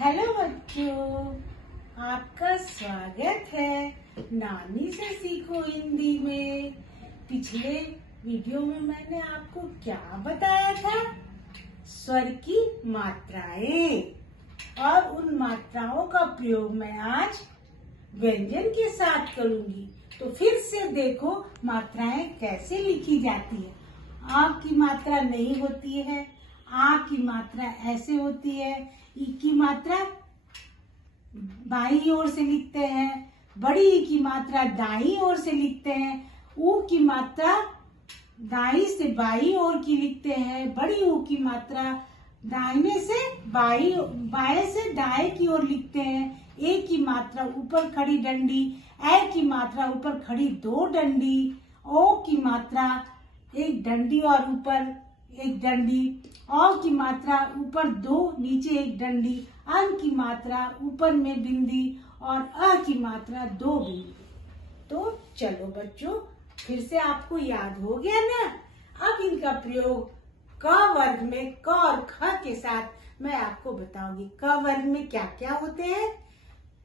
Hello बच्चों, आपका स्वागत है नानी से सीखो हिंदी में। पिछले वीडियो में मैंने आपको क्या बताया था? स्वर की मात्राएं, और उन मात्राओं का प्रयोग मैं आज व्यंजन के साथ करूंगी। तो फिर से देखो मात्राएं कैसे लिखी जाती है। आ की मात्रा नहीं होती है, आ की मात्रा ऐसे होती है। ई की मात्रा बाईं ओर से लिखते हैं, बड़ी ई की मात्रा दाईं ओर से लिखते हैं। ऊ की मात्रा दाईं से बाईं ओर की लिखते हैं, बड़ी ऊ की मात्रा दाहिने से बाएं से दाएं की ओर लिखते हैं। ए की मात्रा ऊपर खड़ी डंडी, ए की मात्रा ऊपर खड़ी दो डंडी, ओ की मात्रा एक डंडी और ऊपर एक डंडी, औ की मात्रा ऊपर दो नीचे एक डंडी, अं की मात्रा ऊपर में बिंदी और अ की मात्रा दो बिंदी। तो चलो बच्चों, फिर से आपको याद हो गया ना। अब इनका प्रयोग क वर्ग में क और ख के साथ मैं आपको बताऊंगी। क वर्ग में क्या क्या होते हैं?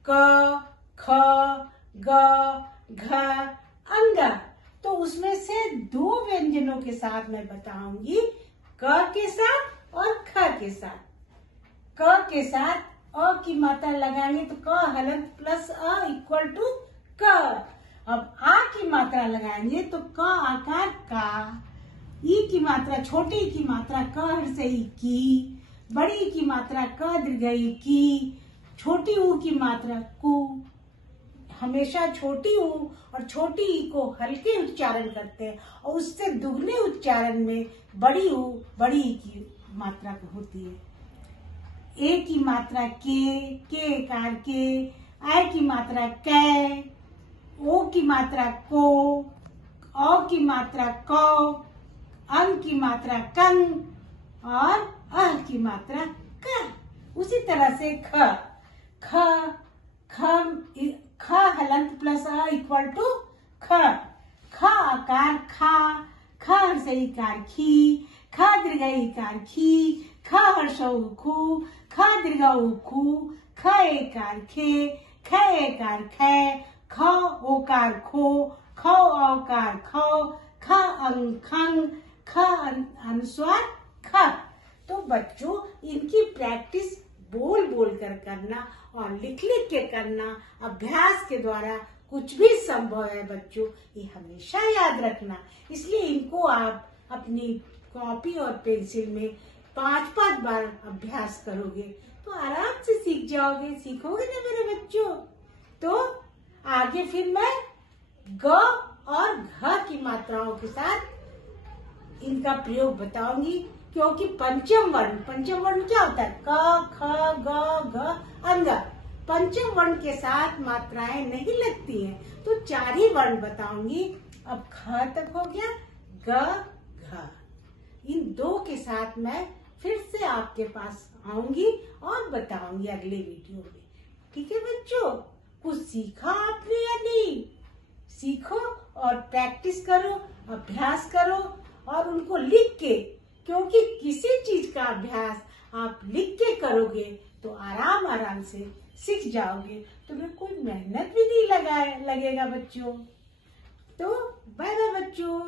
क, ख, ग, घ, अंग। तो उसमें से दो व्यंजनों के साथ मैं बताऊंगी, क के साथ और ख के साथ। क के साथ अ की मात्रा लगाएंगे तो क हलंत प्लस अ इक्वल टू क। अब आ की मात्रा लगाएंगे तो क आकार का। ई की मात्रा छोटी ई की मात्रा क हर्ष ई की, बड़ी ई की मात्रा क दीर्घ ई की, छोटी ऊ की मात्रा कु। हमेशा छोटी ऊ और छोटी ई को हल्के उच्चारण करते हैं और उससे दुगने उच्चारण में बड़ी ऊ बड़ी ई की मात्रा होती है। ए की मात्रा के कार के, आई की मात्रा कै, ओ की मात्रा को, औ की मात्रा कौ, अं की मात्रा कंग और अह की मात्रा क। उसी तरह से ख ख हलंत प्लस अ इक्वल टू ख। ख आकार खा, ख हर्ष ईकार खी, ख दीर्घ ईकार खी, ख हर्ष खू, ख दीर्घ खू, ख एकार खे, ख एकार खे, ख ओकार खो, ख औकार खौ, ख अंग खंग, ख अनुस्वार ख। तो बच्चों, इनकी प्रैक्टिस बोल बोल कर करना और लिख लिख के करना, अभ्यास के द्वारा कुछ भी संभव है बच्चों, ये हमेशा याद रखना। इसलिए इनको आप अपनी कॉपी और पेंसिल में 5-5 बार अभ्यास करोगे तो आराम से सीख जाओगे। सीखोगे ना मेरे बच्चों? तो आगे फिर मैं ग और घ की मात्राओं के साथ इनका प्रयोग बताऊंगी, क्योंकि पंचम वर्ण क्या होता है? क, ख, ग, घ, अंग। पंचम वर्ण के साथ मात्राएं नहीं लगती हैं, तो 4 ही वर्ण बताऊंगी। अब ख तक हो गया, ग, घ। इन दो के साथ मैं फिर से आपके पास आऊंगी और बताऊंगी अगले वीडियो में। ठीक है बच्चों? कुछ सीखा आपने या नहीं? सीखो और प्रैक्टिस करो, अभ्यास करो और उनको लिख के, क्योंकि किसी चीज का अभ्यास आप लिख के करोगे तो आराम से सीख जाओगे। तुम्हें कोई मेहनत भी नहीं लगेगा बच्चों। तो बाय बाय बच्चों।